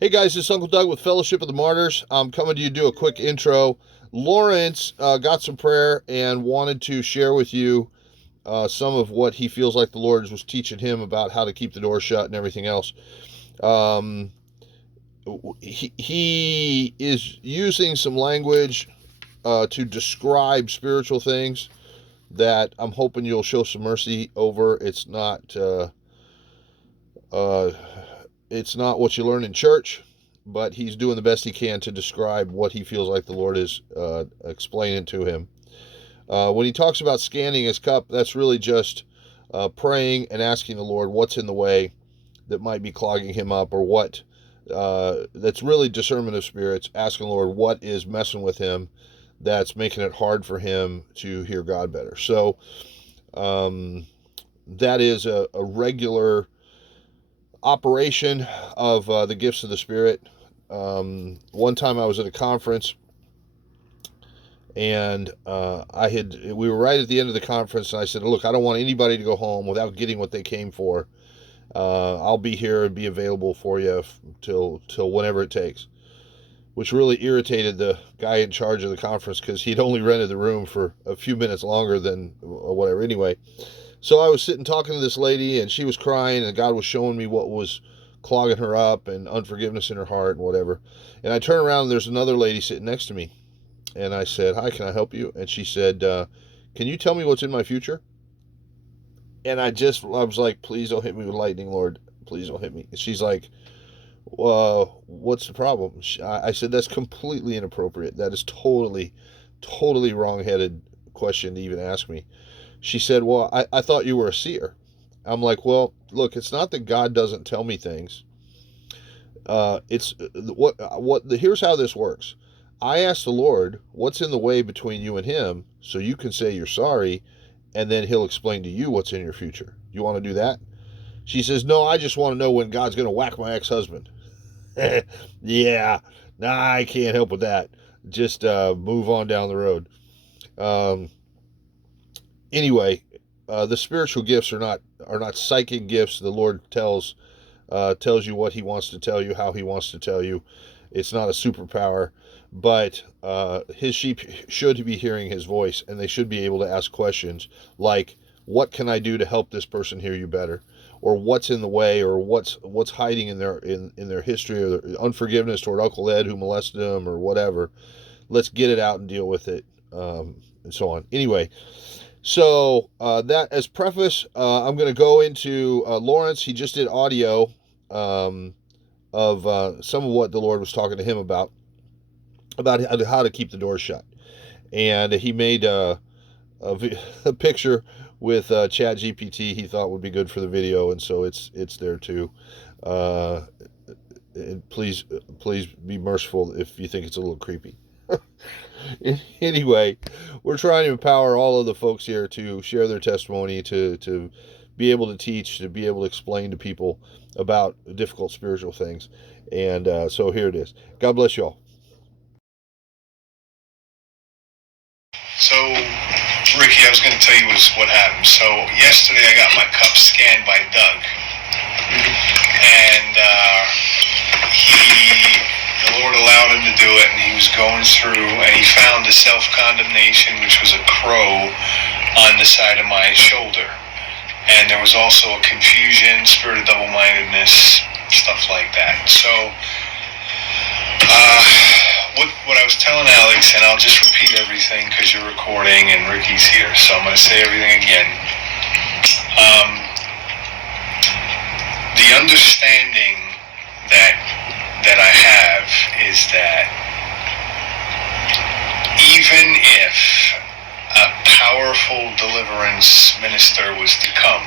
Hey guys, this is Uncle Doug with Fellowship of the Martyrs. I'm coming to you to do a quick intro. Lawrence got some prayer and wanted to share with you some of what he feels like the Lord was teaching him about how to keep the door shut and everything else. Um, he is using some language to describe spiritual things that I'm hoping you'll show some mercy over. Uh, it's not what you learn in church, but he's doing the best he can to describe what he feels like the Lord is explaining to him. When he talks about scanning his cup, that's really just praying and asking the Lord what's in the way that might be clogging him up, or what. That's really discernment of spirits, asking the Lord what is messing with him that's making it hard for him to hear God better. So that is a regular operation of the gifts of the Spirit. One time I was at a conference, and we were right at the end of the conference, and I said, look, I don't want anybody to go home without getting what they came for. I'll be here and be available for you till whenever it takes, which really irritated the guy in charge of the conference, because he'd only rented the room for a few minutes longer than whatever. Anyway, so I was sitting talking to this lady, and she was crying, and God was showing me what was clogging her up and unforgiveness in her heart and whatever. And I turn around, and there's another lady sitting next to me. And I said, hi, can I help you? And she said, can you tell me what's in my future? And I was like, please don't hit me with lightning, Lord. Please don't hit me. And she's like, what's the problem? I said, that's completely inappropriate. That is totally, totally wrong-headed question to even ask me. She said, well, I thought you were a seer. I'm like, well, look, it's not that God doesn't tell me things. It's here's how this works. I asked the Lord, what's in the way between you and him, so you can say you're sorry, and then he'll explain to you what's in your future. You want to do that? She says, no, I just want to know when God's going to whack my ex-husband. Yeah, nah, I can't help with that. Just move on down the road. Um, anyway, the spiritual gifts are not psychic gifts. The Lord tells you what he wants to tell you, how he wants to tell you. It's not a superpower, but his sheep should be hearing his voice, and they should be able to ask questions like, what can I do to help this person hear you better? Or what's in the way, or what's hiding in their history, or their unforgiveness toward Uncle Ed who molested them, or whatever. Let's get it out and deal with it, and so on. Anyway, so that as preface, I'm going to go into Lawrence. He just did audio um, of some of what the Lord was talking to him about how to keep the door shut, and he made a picture with Chat GPT he thought would be good for the video, and so it's there too. Uh, and please be merciful if you think it's a little creepy. Anyway, we're trying to empower all of the folks here to share their testimony, to be able to teach, to be able to explain to people about difficult spiritual things. And so here it is. God bless you all. So, Ricky, I was going to tell you what happened. So, yesterday I got my cup scanned by Doug. And the Lord allowed him to do it, and he was going through, and he found a self-condemnation, which was a crow on the side of my shoulder. And there was also a confusion, spirit of double-mindedness, stuff like that. So, what I was telling Alex, and I'll just repeat everything because you're recording and Ricky's here, so I'm going to say everything again. The understanding that I have is that even if a powerful deliverance minister was to come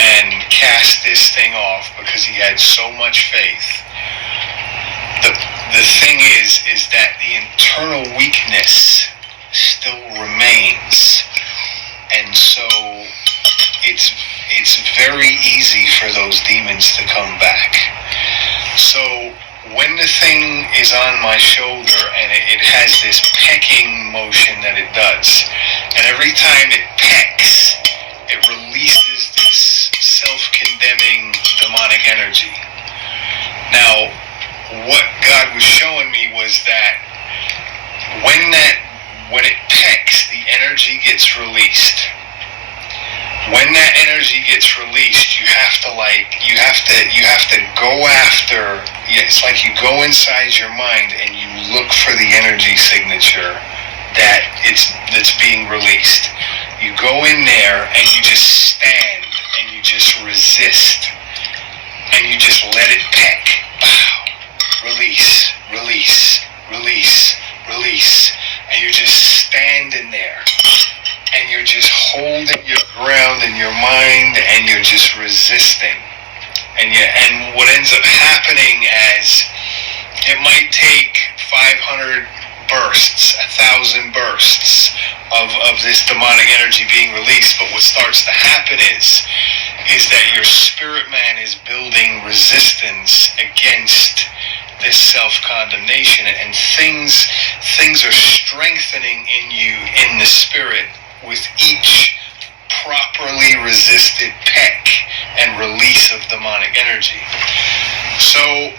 and cast this thing off because he had so much faith, the thing is that the internal weakness still remains, and so it's very easy for those demons to come back. So when the thing is on my shoulder and it has this pecking motion that it does, and every time it pecks, it releases this self-condemning demonic energy. Now, what God was showing me was that when it pecks, the energy gets released. When that energy gets released, you have to go after. It's like you go inside your mind and you look for the energy signature that's being released. You go in there and you just stand and you just resist and you just let it peck. Wow. Release, release, release, release, and you're just standing there. And you're just holding your ground in your mind, and you're just resisting. And what ends up happening as it might take 500 bursts, 1,000 bursts of this demonic energy being released. But what starts to happen is that your spirit man is building resistance against this self-condemnation, and things are strengthening in you in the spirit with each properly resisted peck and release of demonic energy. So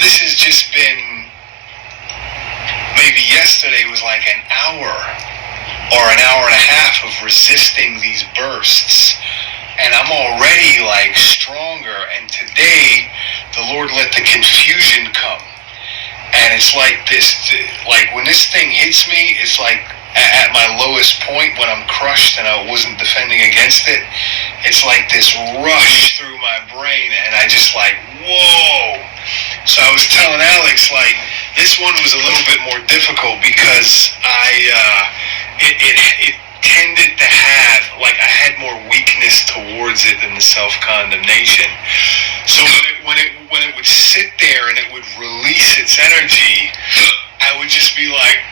this has just been, maybe yesterday was like an hour or an hour and a half of resisting these bursts, and I'm already like stronger. And today the Lord let the confusion come, and it's like this, like when this thing hits me, it's like at my lowest point when I'm crushed and I wasn't defending against it, it's like this rush through my brain, and I just like, whoa. So I was telling Alex, like, this one was a little bit more difficult because it tended to have, like, I had more weakness towards it than the self-condemnation. So when it would sit there and it would release its energy, I would just be like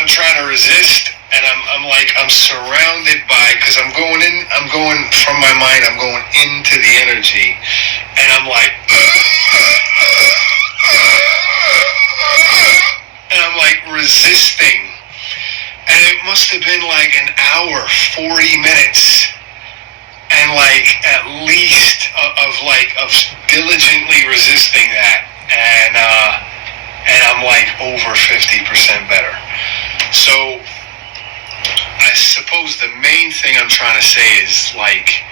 I'm trying to resist, and I'm surrounded by, because I'm going from my mind, I'm going into the energy, and I'm like, and I'm like resisting, and it must have been like an hour, 40 minutes, and like at least of diligently resisting that, and I'm like over 50% better. So I suppose the main thing I'm trying to say is, like,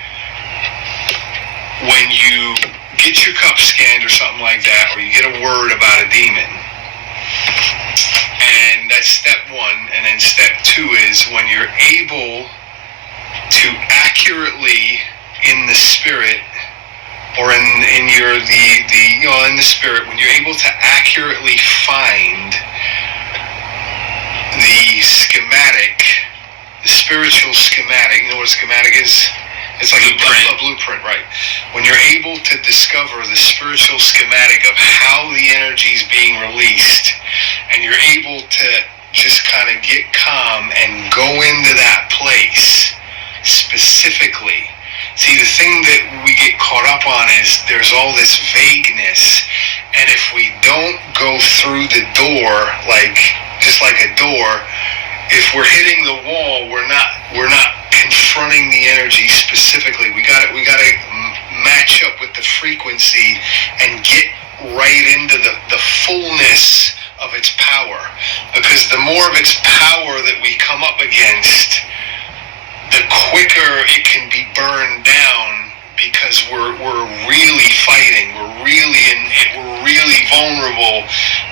when you get your cup scanned or something like that, or you get a word about a demon, and that's step one, and then step two is when you're able to accurately in the spirit, or in the spirit, when you're able to accurately find the schematic, the spiritual schematic. You know what a schematic is? It's like a blueprint, right? When you're able to discover the spiritual schematic of how the energy is being released, and you're able to just kind of get calm and go into that place specifically. See, the thing that we get caught up on is there's all this vagueness, and if we don't go through the door, like just like a door, if we're hitting the wall, we're not confronting the energy specifically. We got to match up with the frequency and get right into the fullness of its power, because the more of its power that we come up against, the quicker it can be burned down, because we're really fighting, we're really in it, we're really vulnerable,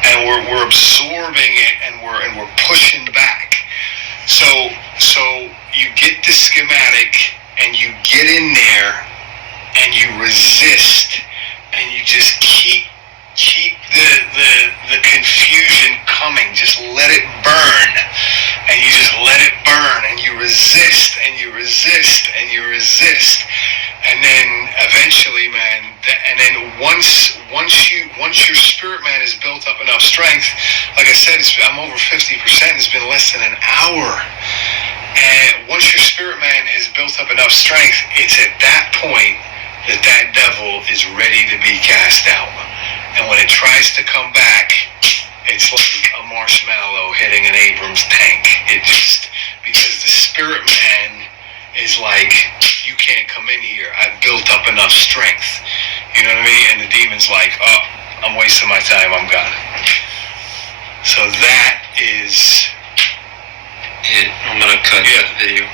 and we're absorbing it, and we're pushing back. So you get the schematic and you get in there and you resist, and you just keep the confusion coming. Just let it burn, and you just let it burn, and you resist, and you resist, and you resist, and then eventually, man, and then once your spirit man has built up enough strength, like I said, I'm over 50%. It's been less than an hour, and once your spirit man has built up enough strength, it's at that point that devil is ready to be cast out. And when it tries to come back, it's like a marshmallow hitting an Abrams tank. It just, because the spirit man is like, you can't come in here. I've built up enough strength. You know what I mean? And the demon's like, oh, I'm wasting my time, I'm gone. So that is it. I'm gonna cut that video.